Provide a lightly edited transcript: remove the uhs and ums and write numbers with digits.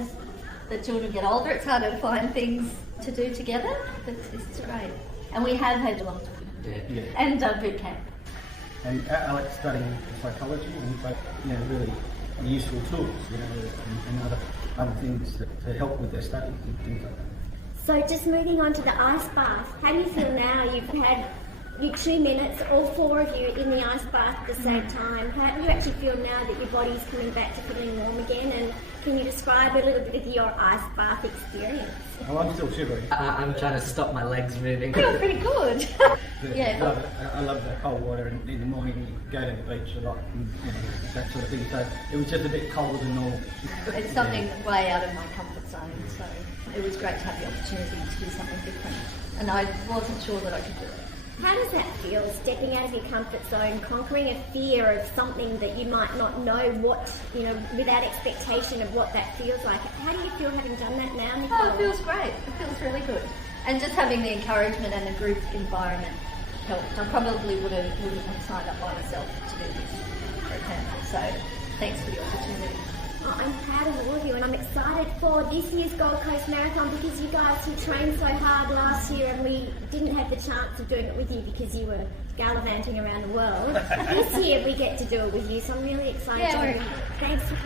as the children get older, it's harder to find things to do together, but it's great. And we have had a long time and boot camp. And Alex studying psychology and really useful tools, and other things to help with their studies and things like that. So just moving on to the ice bath, how do you feel now? You've had your 2 minutes, all 4 of you in the ice bath at the same time. How do you actually feel now that your body's coming back to feeling warm again? And can you describe a little bit of your ice bath experience? Oh, I'm still shivering. I'm trying to stop my legs moving. I feel pretty good. Yeah. I love the cold water in the morning. You go to the beach a lot and that sort of thing. So it was just a bit colder than normal. It's something way out of my comfort zone, so it was great to have the opportunity to do something different. And I wasn't sure that I could do it. How does that feel, stepping out of your comfort zone, conquering a fear of something that you might not know what, without expectation of what that feels like? How do you feel having done that now, Nicole? Oh, it feels great. It feels really good. And just having the encouragement and the group environment helped. I probably wouldn't have signed up by myself to do this, for example. So thanks for the opportunity. Oh, I'm proud of all of you, and I'm excited for this year's Gold Coast Marathon because you guys who trained so hard last year and we didn't have the chance of doing it with you because you were gallivanting around the world. This year we get to do it with you, so I'm really excited. Yeah, Thanks for coming.